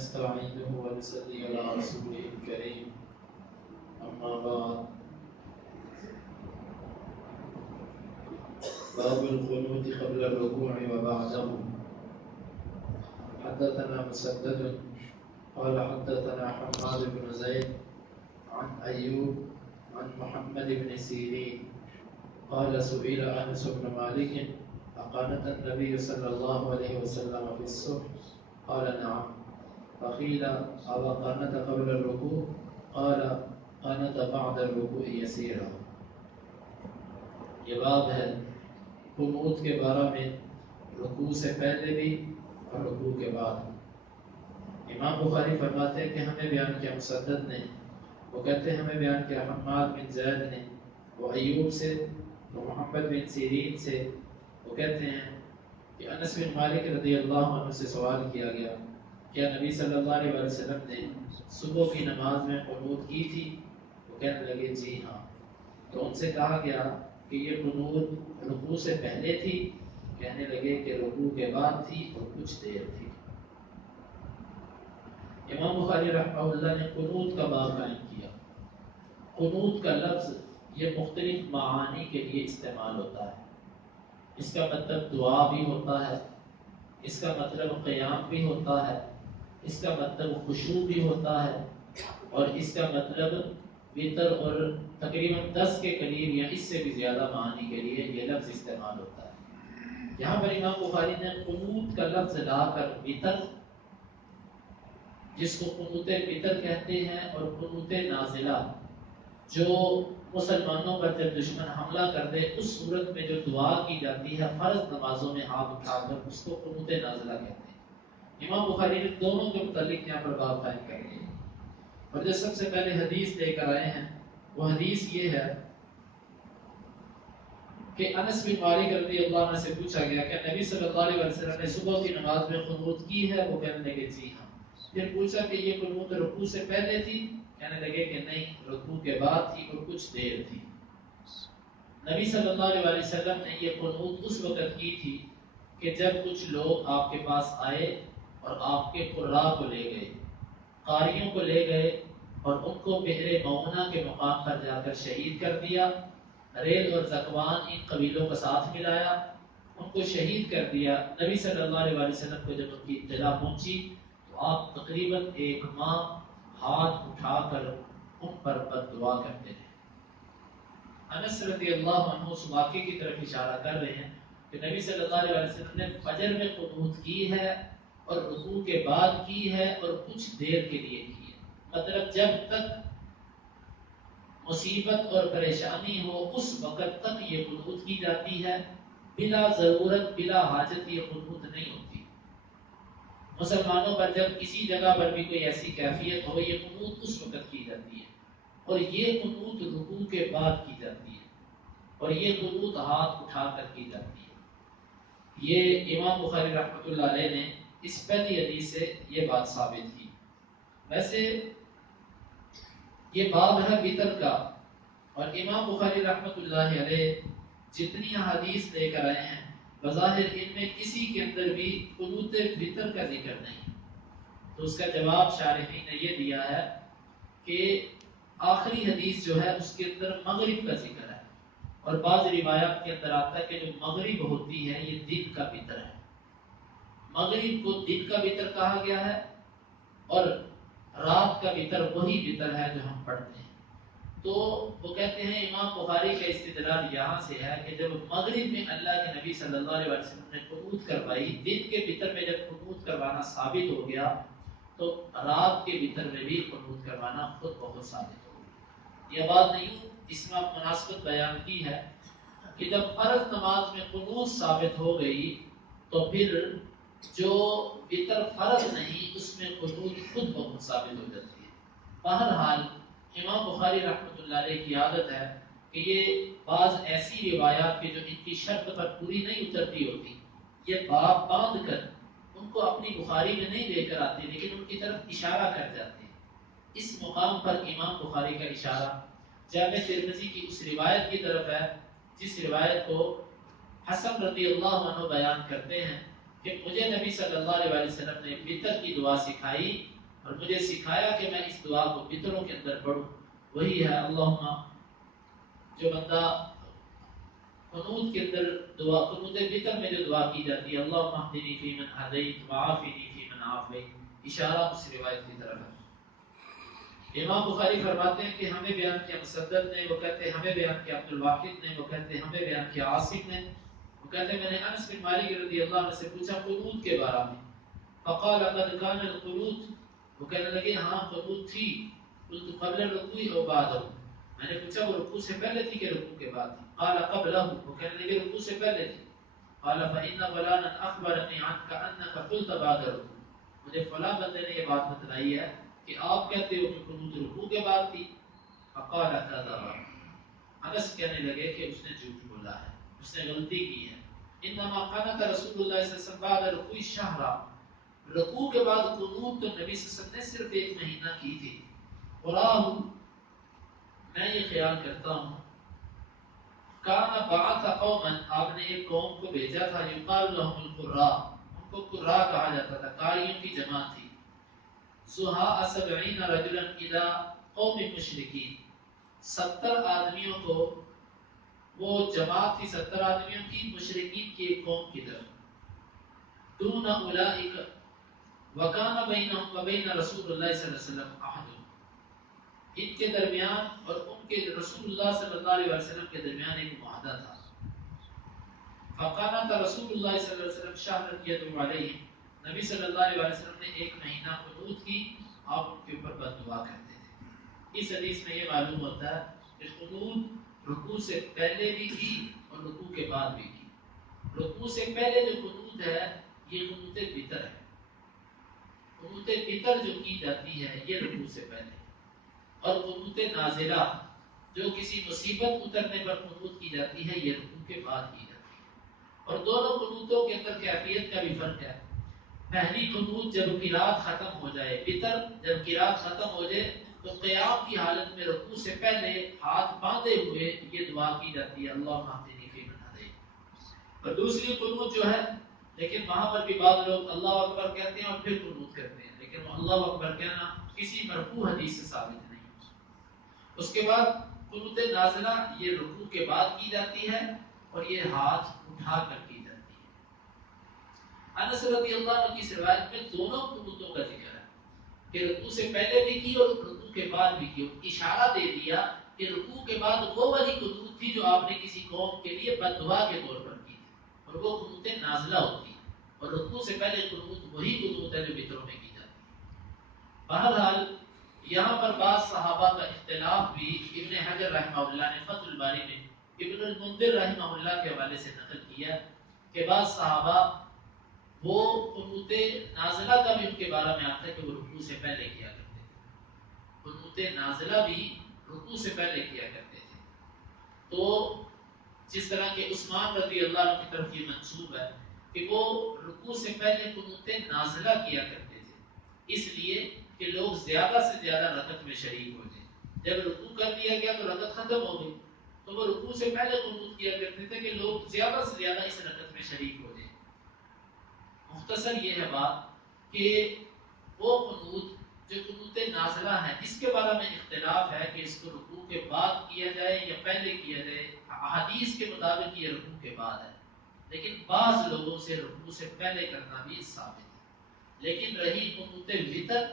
ونستعينه ونصلي على رسوله الكريم أما بعد باب القنوت قبل الركوع وبعده. حدثنا مسدد قال حدثنا حماد بن زيد عن أيوب عن محمد بن سيرين قال سئل أنس بن مالك أقنت النبي صلى الله عليه وسلم في الصبح؟ قال نعم. فقيل أو قنت قبل الركوع؟ قال قنت بعد الركوع يسيرا. یہ باب ہے قنوت کے بارے میں، رکوع سے پہلے بھی اور رکوع کے بعد۔ امام بخاری فرماتے ہیں کہ ہمیں بیان کیا مسدد نے، وہ کہتے ہیں ہمیں بیان کیا حماد بن زید نے، وہ ایوب سے، وہ محمد بن سیرین سے، وہ کہتے ہیں کہ انس بن مالک رضی اللہ عنہ سے سوال کیا گیا کیا نبی صلی اللہ علیہ وسلم نے صبح کی نماز میں قنوت کی تھی؟ وہ کہنے لگے جی ہاں۔ تو ان سے کہا گیا کہ یہ قنوت رکوع سے پہلے تھی؟ کہنے لگے کہ رکوع کے بعد تھی اور کچھ دیر تھی۔ امام بخاری رحمہ اللہ نے قنوت کا باب قائم کیا۔ قنوت کا لفظ یہ مختلف معانی کے لیے استعمال ہوتا ہے۔ اس کا مطلب دعا بھی ہوتا ہے، اس کا مطلب قیام بھی ہوتا ہے، اس کا مطلب خشوع بھی ہوتا ہے، اور اس کا مطلب وطر اور تقریباً 10 کے قریب یا اس سے بھی زیادہ معنی کے لیے یہ لفظ استعمال ہوتا ہے۔ یہاں پر امام بخاری نے قنوت کا لفظ لا کر وطر، جس کو قنوت وطر کہتے ہیں، اور قنوت نازلہ جو مسلمانوں پر جب دشمن حملہ کر دے اس صورت میں جو دعا کی جاتی ہے فرض نمازوں میں ہاتھ اٹھا کر، اس کو قنوت نازلہ کہتے ہیں۔ امام بخاری نے دونوں کے متعلق یہاں پر باب قائم کر دیا، اور جو سب سے پہلے حدیث لے کر آئے ہیں وہ حدیث یہ ہے کہ انس بن مالک رضی اللہ عنہ سے پوچھا گیا کہ نبی صلی اللہ علیہ وسلم نے صبح کی نماز میں قنوت کی ہے؟ وہ کہنے لگے جی ہاں۔ پھر پوچھا کہ یہ قنوت رکوع سے پہلے تھی؟ کہنے لگے کہ نہیں، رکوع کے بعد تھی اور کچھ دیر تھی۔ نبی صلی اللہ علیہ وسلم نے یہ قنوت اس وقت کی تھی کہ جب کچھ لوگ آپ کے پاس آئے اور آپ کے قراء کو لے گئے، قاریوں کو لے گئے اور ان کو بحر مونا کے مقام پر جا کر شہید کر دیا۔ ریل اور زکوان ان قبیلوں کا ساتھ ملایا، ان کو شہید کر دیا۔ نبی صلی اللہ علیہ وسلم کو جب ان کی اطلاع پہنچی تو آپ تقریباً 1 ماہ ہاتھ اٹھا کر ان پر بد دعا کرتے رہے۔ انس رضی اللہ عنہ اس واقعے کی طرف اشارہ کر رہے ہیں کہ نبی صلی اللہ علیہ وسلم نے فجر میں قنوت کی ہے اور رکوع کے بعد کی ہے اور کچھ دیر کے لیے کی ہے۔ مطلب جب تک مصیبت اور پریشانی ہو اس وقت تک یہ قنوت کی جاتی ہے، بلا ضرورت بلا حاجت یہ قنوت نہیں ہوتی۔ مسلمانوں پر جب کسی جگہ پر بھی کوئی ایسی کیفیت ہو یہ قنوت اس وقت کی جاتی ہے، اور یہ قنوت رکوع کے بعد کی جاتی ہے، اور یہ قنوت ہاتھ اٹھا کر کی جاتی ہے۔ یہ امام بخاری رحمۃ اللہ علیہ نے اس پہلی حدیث سے یہ بات ثابت کی۔ ویسے یہ باب ہے وطر کا، اور امام بخاری رحمۃ اللہ علیہ جتنی حدیث لے کر آئے ہیں بظاہر ان میں کسی کے اندر بھی قنوت وطر کا ذکر نہیں، تو اس کا جواب شارحین نے یہ دیا ہے کہ آخری حدیث جو ہے اس کے اندر مغرب کا ذکر ہے، اور بعض روایات کے اندر آتا ہے کہ جو مغرب ہوتی ہے یہ دن کا وطر ہے۔ مغرب کو دن کا وطر کہا گیا ہے، اور رات کا وطر وہی وطر ہے جو ہم پڑھتے ہیں۔ تو وہ کہتے ہیں امام بخاری کا استدلال یہاں سے ہے کہ جب مغرب میں اللہ کے نبی صلی اللہ علیہ وسلم نے قنوت کروائی، دن کے وطر میں جب قنوت کروانا ثابت ہو گیا تو رات کے وطر میں بھی قنوت کروانا خود بہت ثابت ہو گیا۔ یہ بات نہیں، اس میں مناسبت بیان کی ہے کہ جب فرض نماز میں قنوت ثابت ہو گئی تو پھر جو وطر فرض نہیں اس میں قنوت خود بہت ثابت ہو جاتی ہے۔ بہرحال امام بخاری رحمۃ اللہ علیہ کی عادت ہے کہ یہ بعض ایسی روایات کے جو ان کی شرط پر پوری نہیں اترتی ہوتی، یہ باب باندھ کر ان کو اپنی بخاری میں نہیں لے کر آتے لیکن ان کی طرف اشارہ کر جاتے ہیں۔ اس مقام پر امام بخاری کا اشارہ جامع ترمذی کی اس روایت کی طرف ہے جس روایت کو حسن رضی اللہ عنہ بیان کرتے ہیں کہ مجھے نبی صلی اللہ علیہ وسلم نے وطر کی دعا سکھائی اور مجھے سکھایا کہ میں اس دعا کو وطروں کے اندر پڑھوں. وہی ہے اللہم، جو بندہ قنوت کے اندر دعا، قنوت وطر میں جو دعا کی جاتی ہے، اللہم اہدنی فیمن ہدیت وعافنی فیمن عافیت، اشارہ اس روایت کی طرف ہے. امام بخاری فرماتے ہیں کہ ہمیں بیان کیا مسدد نے، وہ کہتے ہیں ہمیں بیان کیا عبد الواحد نے، وہ کہتے ہیں ہمیں بیان کیا عاصم نے، وہ کہتے ہیں میں نے انس بن مالک رضی اللہ عنہ سے پوچھا قنوت کے بارے میں، فقال قد كان القنوت، وہ کہنے لگے ہاں قنوت تھی. قلت قبل الرکوع او بعدہ، میں نے پوچھا وہ رکوع سے پہلے تھی کہ رکوع کے بعد تھی؟ قال قبلہ، وہ کہنے لگے رکوع سے پہلے تھی. قال فإن فلانا أخبرني عنك أنك قلت بعد الركوع، مجھے فلاں بندے نے یہ بات بتلائی ہے کہ آپ کہتے ہو کہ قنوت رکوع کے بعد تھی. فقال كذب، انس کہنے لگے کہ اس نے جھوٹ بولا ہے، اس نے غلطی کی ہے. انما قنت رسول اللہ صلی اللہ علیہ وسلم بعد رکوع الشهر، رکوع کے بعد قنوت تو نبی صلی اللہ علیہ وسلم نے صرف ایک مہینہ کی تھی. قرآن، میں یہ خیال کرتا ہوں، کان بعث قوما، آپ نے ایک قوم کو بھیجا تھا، یقال لهم القراء، ان کو قراء کہا جاتا تھا، قاریوں کی جماعت تھی. زہاء 70 رجلا الى قوم مشرکین، 70 آدمیوں کو، وہ جماعت تھی 70 آدمیوں کی مشرکین کی ایک قوم کی طرف. دون اولئک وکان بینہم وبین رسول اللہ صلی اللہ علیہ وسلم عہد، ان کے درمیان اور ان کے رسول اللہ صلی اللہ علیہ وسلم کے درمیان ایک معاہدہ تھا. فقانت رسول اللہ صلی اللہ علیہ وسلم شہرا یدعو علیہم، نبی صلی اللہ علیہ وسلم نے ایک مہینہ قنوت کی، آپ ان کے اوپر بد دعا کرتے تھے. اس حدیث میں یہ معلوم ہوتا ہے کہ قنوت رکوع سے پہلے بھی کی اور رکوع کے بعد بھی کی. رکوع سے پہلے جو قنوت ہے یہ قنوت وتر ہے. قنوت وتر جو کی جاتی ہے یہ رکوع سے پہلے، اور قنوت نازلہ جو کسی مصیبت اترنے پر قنوت کی جاتی ہے یہ رکوع کے بعد کی جاتی ہے. اور دونوں قنوتوں کے اندر کیفیت کا بھی فرق ہے. پہلی قنوت جب قرات ختم ہو جائے، وتر جب قرات ختم ہو جائے تو قیام کی حالت میں رکوع سے پہلے ہاتھ باندھے ہوئے یہ دعا کی جاتی ہے اللہم اہدنی فیمن ہدیت. اور دوسری قنوت جو ہے، لیکن وہاں پر بھی بعض لوگ اللہ اکبر کہتے ہیں اور پھر قنوت کرتے ہیں، لیکن وہ اللہ اکبر کہنا کسی مرفوع حدیث سے ثابت نہیں. اس کے بعد قنوت نازلہ یہ رکوع کے بعد کی جاتی ہے اور یہ ہاتھ اٹھا کر کی جاتی ہے. انس رضی اللہ عنہ کی روایت میں دونوں قنوتوں کا ذکر ہے کہ رکوع سے پہلے بھی کی اور رکوع کے بعد بھی کی. اشارہ دے دیا کہ رکوع کے بعد وہ والی قنوت تھی جو آپ نے کسی قوم کے لیے بد دعا کے طور پر کی تھی، اور وہ قنوت نازلہ ہوتی ہے. اور رکوع سے پہلے قنوت وہی قنوت ہے جو وتروں میں کی جاتی ہے. بہرحال یہاں پر بعض صحابہ کا اختلاف بھی ابن حجر رحمہ اللہ نے فتح الباری میں ابن المنذر رحمہ اللہ کے حوالے سے نقل کیا کہ بعض صحابہ وہ قنوت نازلہ کا بھی ان کے بارے میں آتا ہے کہ وہ رکوع سے پہلے کیا کرتے تھے. قنوت نازلہ بھی رکوع سے پہلے کیا کرتے تھے. تو جس طرح کہ عثمان رضی اللہ عنہ کی طرف یہ منسوب ہے کہ وہ رکوع سے پہلے قنوت نازلہ کیا کرتے تھے، اس لیے کہ لوگ زیادہ سے زیادہ رکعت میں شریک ہو جائیں. جب رکوع کر دیا گیا تو رکعت ختم ہو گئی، تو وہ رکوع سے پہلے قنوت کیا کرتے تھے کہ لوگ زیادہ سے زیادہ اس رکعت میں شریک ہو جائیں. مختصر یہ ہے بات کہ وہ قنوت جو قنوت نازلہ ہے اس کے بارے میں اختلاف ہے کہ اس کو رکوع کے بعد کیا جائے یا پہلے کیا جائے. احادیث کے مطابق یہ رکوع کے بعد ہے، لیکن بعض لوگوں سے رکوع سے پہلے کرنا بھی ثابت ہے. لیکن رہی قنوت وتر،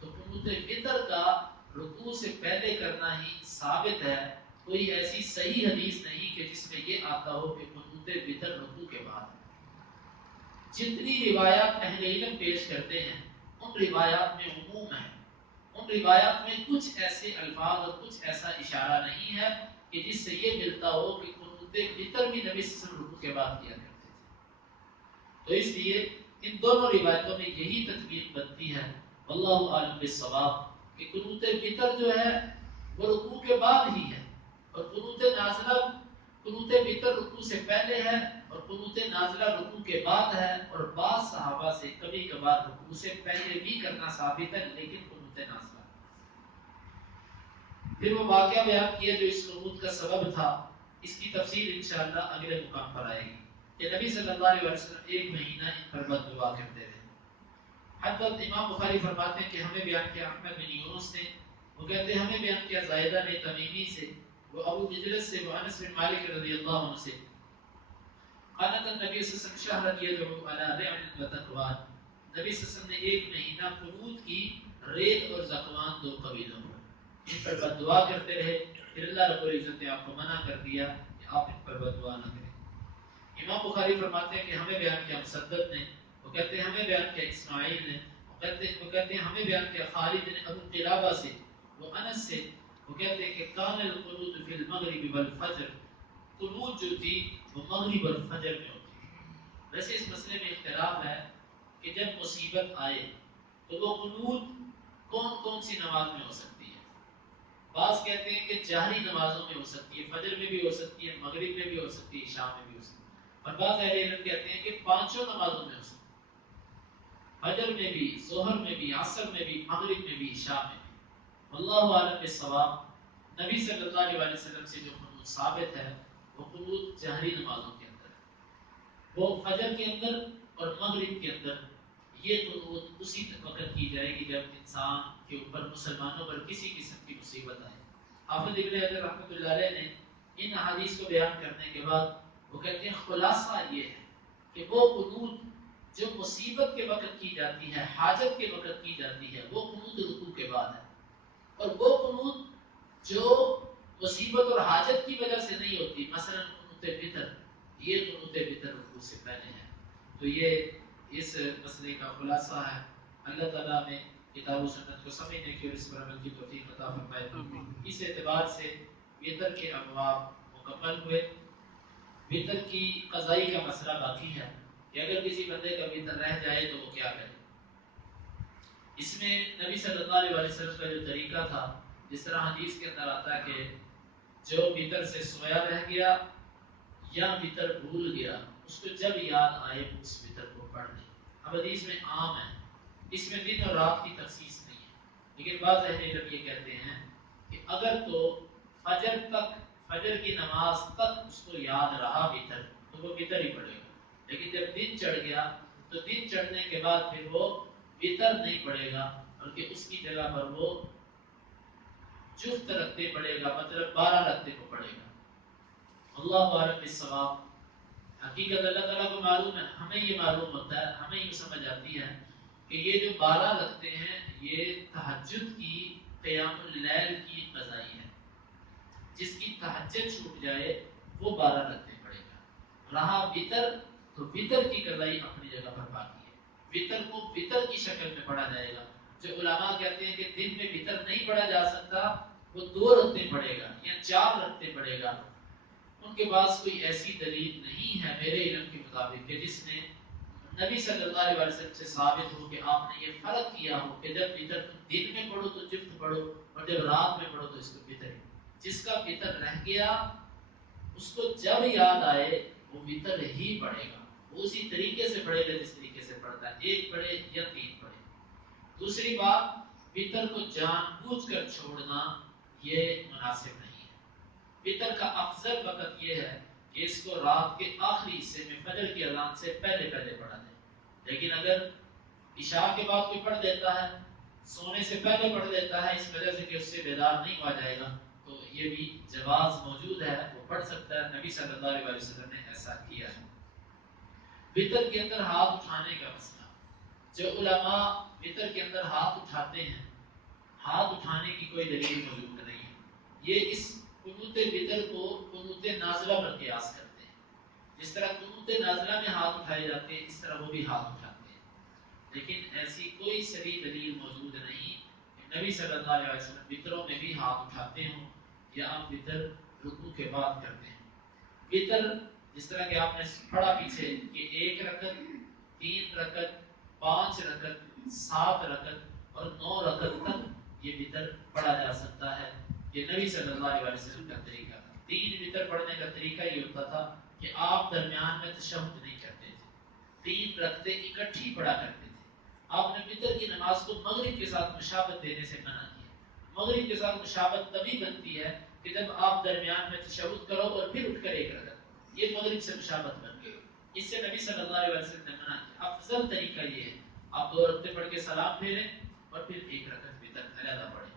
تو قنوت وتر کا رکوع سے پہلے کرنا ہی ثابت ہے. کوئی ایسی صحیح حدیث نہیں کہ جس میں یہ آتا ہو کہ قنوت وتر رکوع کے بعد ہے. جتنی روایات اہل علم پیش کرتے ہیں ان روایات میں عموم ہے، ان روایات میں کچھ ایسے الفاظ اور کچھ ایسا اشارہ نہیں ہے کہ جس سے یہ ملتا ہو کہ قنوت وتر بھی نبی صلی اللہ علیہ وسلم رکوع کے بعد کیا کرتے تھے. تو اس لیے ان دونوں روایتوں میں یہی تطبیق بنتی ہے واللہ اعلم بالصواب کہ قنوت وتر جو ہے وہ رکوع کے بعد ہی ہے، اور قنوت نازلہ قنوت وتر رکوع سے پہلے ہے اور قنوت نازلہ رکوع کے بعد ہے. اور بعض صحابہ سے کبھی کبھار رکوع سے پہلے بھی کرنا ثابت ہے لیکن قنوت نازلہ. پھر وہ واقعہ بیان کیا جو اس قنوت کا سبب تھا، اس کی تفصیل انشاءاللہ اگلے مقام پر آئے گی. کہ نبی صلی اللہ علیہ وسلم ایک مہینہ ان پر بد دعا کرتے رہے. حضرت امام بخاری فرماتے ہیں کہ ہمیں بیان کیا احمد بن یونس نے، وہ کہتے ہیں ہمیں بیان کیا زائدہ نے تمیمی سے، وہ ابو مجلس سے، وہ انس بن مالک رضی اللہ عنہ سے، قالت النبی صلی اللہ علیہ وسلم شہرا یدعو علی رعل وتقوان، نبی صلی اللہ علیہ وسلم نے ایک مہینہ قنوت کی ریت اور زقوان دو قبیلوں پر، ان پر بد دعا کرتے رہے. پھر اللہ رب العزت نے آپ کو منع کر دیا کہ آپ ان پر بد دعا نہ کریں. امام بخاری فرماتے ہیں کہ ہمیں بیان کیا مسدد نے، وہ کہتے ہیں ہمیں بیان کیا اسماعیل نے، وہ کہتے ہیں ہمیں بیان کیا خالد نے ابو قلابہ سے، وہ انس سے، وہ کہتے ہیں کہ کان القنوت فی المغرب والفجر، قنوت جو تھی وہ مغرب اور فجر میں ہوتی ہے. ویسے اس مسئلے میں اختلاف ہے کہ جب مصیبت آئے تو وہ قنوت کون کون سی نماز میں ہو سکتی ہے. بعض کہتے ہیں کہ جہری نمازوں میں ہو سکتی ہے، فجر میں بھی ہو سکتی ہے، مغرب میں بھی ہو سکتی ہے، عشاء میں بھی ہو سکتی ہے. اور بعض اہل علم کہتے ہیں کہ پانچوں نمازوں میں ہو سکتی ہے، فجر میں بھی، ظہر میں بھی، عصر میں بھی، مغرب میں بھی، عشاء میں بھی. اللہ عالم بالصواب. نبی صلی اللہ علیہ وسلم سے جو قنوت ثابت ہے وہ قنوت جہری نمازوں کے اندر ہے، وہ فجر کے اندر اور مغرب کے اندر. یہ قنوت اسی وقت کی جائے گی جب انسان کے اوپر، مسلمانوں پر کسی قسم کی مصیبت آئے. حافظ ابن حجر رحمۃ اللہ علیہ نے ان احادیث کو بیان کرنے کے بعد وہ کہتے ہیں خلاصہ یہ ہے کہ وہ قنوت جو مصیبت کے وقت کی جاتی ہے، حاجت کے وقت کی جاتی ہے، وہ قنوت رکوع کے بعد ہے. اور وہ قنوت جو مصیبت اور حاجت کی وجہ سے نہیں ہوتی، مثلا قنوت وتر، یہ قنوت وتر رکوع سے پہلے ہے. تو یہ اس مسئلے کا خلاصہ ہے. اللہ تعالیٰ میں کتاب و سنت کو سمجھنے کی اور اس پر عمل کی توفیق عطا فرمائے. اس اعتبار سے وتر کے ابواب مکمل ہوئے. وتر کی قضائی کا مسئلہ باقی ہے کہ اگر کسی بندے کا وتر رہ جائے تو وہ کیا کرے. اس میں نبی صلی اللہ علیہ وسلم کا جو طریقہ تھا، جس طرح حدیث کے اندر آتا ہے کہ جو وتر سے سویا رہ گیا یا وتر بھول گیا، اس کو جب یاد آئے اس وتر کو پڑھ لے. اب حدیث میں عام ہے، اس میں دن اور رات کی تخصیص نہیں ہے، لیکن بعض اہل علم یہ کہتے ہیں کہ اگر تو فجر تک، فجر کی نماز تک اس کو یاد رہا وتر، تو وہ وتر ہی پڑھے گا. لیکن جب دن چڑھ گیا تو دن چڑھنے کے بعد پھر وہ وتر نہیں پڑھے گا، بلکہ اس کی جگہ پر وہ جفت رکھتے پڑھے گا، مطلب 12 رکھتے کو پڑھے گا. اللہ عالم بالصواب. حقیقت اللہ تعالیٰ کو معلوم ہے، ہمیں یہ معلوم ہوتا ہے، ہمیں یہ سمجھ آتی ہے کہ یہ جو 12 رکھتے ہیں یہ تہجد کی، قیام اللیل کی قضائی ہے. جس کی تہجد چھوٹ جائے وہ 12 رکھتے پڑے گا. رہا وتر تو وتر کی قضائی اپنی جگہ پر باقی ہے. وتر کو وتر کی شکل میں پڑھا جائے گا. جو علماء کہتے ہیں کہ دن میں وتر نہیں پڑھا جا سکتا، وہ 2 رکھتے پڑے گا یا 4 رکھتے پڑے گا. ان کے پاس کوئی ایسی دلیل نہیں ہے میرے علم کے مطابق کہ جس نے نبی صلی اللہ علیہ وسلم سے ثابت ہو کہ آپ نے یہ فرق کیا ہو کہ جب وتر دن میں پڑھو تو جفت پڑھو اور جب رات میں پڑھو تو اس کو وتر. جس کا وتر رہ گیا اس کو جب یاد آئے وہ وتر ہی پڑھے گا، وہ اسی طریقے سے پڑھے گا جس طریقے سے پڑھتا ہے، 1 پڑھے یا 3 پڑھے. دوسری بات، وتر کو جان بوجھ کر چھوڑنا یہ مناسب نہیں ہے. وتر کا افضل وقت یہ ہے کہ اس کو رات کے آخری حصے میں فجر کی اذان سے پہلے پڑھا جائے. لیکن اگر عشاء کے بعد کوئی پڑھ دیتا ہے، سونے سے پہلے پڑھ دیتا ہے اس وجہ سے کہ اس سے بیدار نہیں ہوا جائے گا، تو یہ بھی جواز موجود ہے، وہ پڑھ سکتا ہے. نبی صلی اللہ علیہ وسلم نے ایسا کیا ہے. وتر کے اندر ہاتھ اٹھانے کا مسئلہ، جو علماء وتر کے اندر ہاتھ اٹھاتے ہیں، ہاتھ اٹھانے کی کوئی دلیل موجود نہیں ہے. یہ اس قنوت وتر کو قنوت نازلہ پر قیاس کرتے ہیں. جس طرح قنوت نازلہ میں ہاتھ اٹھائے جاتے ہیں اس طرح وہ بھی ہاتھ اٹھاتے ہیں. لیکن ایسی کوئی صریح دلیل موجود نہیں کہ نبی صلی اللہ علیہ وسلم وتروں میں بھی ہاتھ اٹھاتے ہوں یا آپ وتر رکوع کے بعد کرتے ہیں. وتر جس طرح کہ آپ نے پڑھا پیچھے کہ 1 رکعت، 3 رکعت، 5 رکعت، 7 رکعت اور 9 رکعت تک یہ وتر پڑھا جا سکتا ہے. یہ نبی صلی اللہ علیہ وسلم کا طریقہ تھا. 3 وتر پڑھنے کا طریقہ یہ ہوتا تھا کہ آپ درمیان میں تشہد نہیں کرتے تھے، 3 رکعتیں اکٹھی پڑھا کرتے تھے. آپ نے وتر کی نماز کو مغرب کے ساتھ مشابہت دینے سے منع کیا. مغرب کے ساتھ مشابہت تبھی بنتی ہے کہ جب آپ درمیان میں تشہد کرو اور پھر اٹھ کر 1 رکعت، یہ مغرب سے مشابہت بن گئی. اس سے نبی صلی اللہ علیہ وسلم نے منع کیا. افضل طریقہ یہ ہے آپ 2 رکعتیں پڑھ کے سلام پھیریں اور پھر 1 رکعت وتر علیحدہ پڑھیں.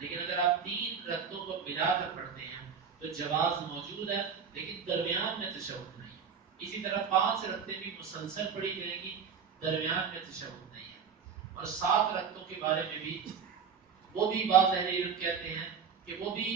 لیکن اگر آپ 3 رکعتوں کو ملا کر پڑھتے ہیں تو جواز موجود ہے، لیکن درمیان میں تشہد نہیں. اسی طرح 5 رکعتیں بھی مسلسل پڑھی جائیں گی، درمیان میں تشہد نہیں ہے. اور 7 رکعتوں کے بارے میں بھی وہ بھی بعض اہل علم کہتے ہیں کہ وہ بھی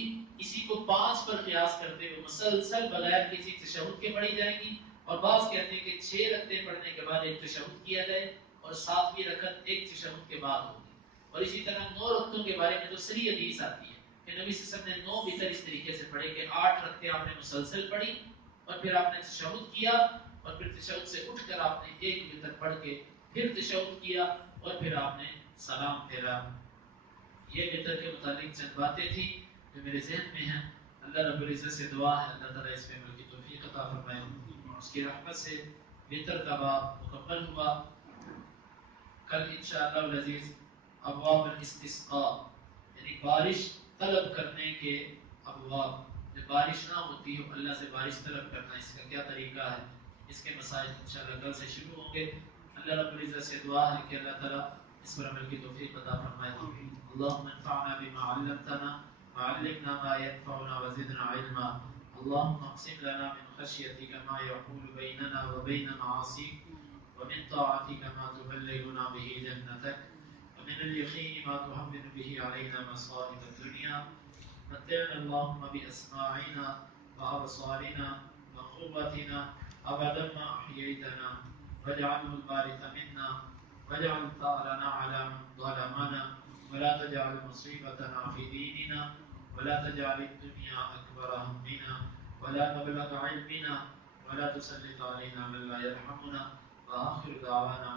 اسی کو 5 پر قیاس کرتے ہوئے مسلسل بغیر کسی تشہد کے پڑھی جائیں گی. اور بعض کہتے ہیں کہ 6 رکعتیں پڑھنے کے بعد ایک تشہد کیا جائے اور 7ویں رکعت ایک تشہد کے بعد ہوگی. اور اسی طرح 9 رکعتوں کے بارے میں تو صحیح حدیث آتی ہے کہ نبی صلی اللہ علیہ وسلم نے 9 وتر اس طریقے سے پڑھے کہ 8 رکعتیں آپ نے مسلسل پڑھی اور پھر آپ نے تشہد کیا اور پھر تشہد سے اٹھ کر آپ نے ایک وتر پڑھ کے پھر تشہد کیا اور پھر آپ نے سلام پھیرا. یہ وتر کے متعلق چند باتیں تھیں جو میرے ذہن میں ہیں. اللہ رب العزت سے دعا ہے اللہ تعالیٰ اس میں عمل کی توفیق عطا فرمائے. اس کی رحمت سے وتر کا باب مکمل ہوا. کل انشاءاللہ العزیز ابواب الاستسقاء یعنی بارش طلب کرنے کے ابواب، جب بارش نہ ہوتی ہو اللہ سے بارش طلب کرنا، اس کا کیا طریقہ ہے، اس کے مسائل انشاءاللہ کل سے شروع ہوں گے. اللہ رب العزت سے دعا ہے کہ اللہ تعالیٰ اس پر عمل کی توفیق عطا فرمائے. اللهم انفعنا بما علمتنا وعلمنا ما ينفعنا وزدنا علما. اللهم اقسم لنا من خشيتك ما يحول بيننا وبين معاصيك ومن طاعتك ما تبلغنا به جنتك ومن اليقين ما تهون به علينا مصائب الدنيا. متعنا اللهم بأسماعنا وأبصارنا وقوتنا أبدا ما أحييتنا واجعله الوارث منا واجعل ثأرنا على من ظلمنا ولا تجعل مصيبتنا في ديننا ولا تجعل الدنيا أكبر همنا ولا مبلغ علمنا ولا تسلط علينا من لا يرحمنا. وآخر دعوانا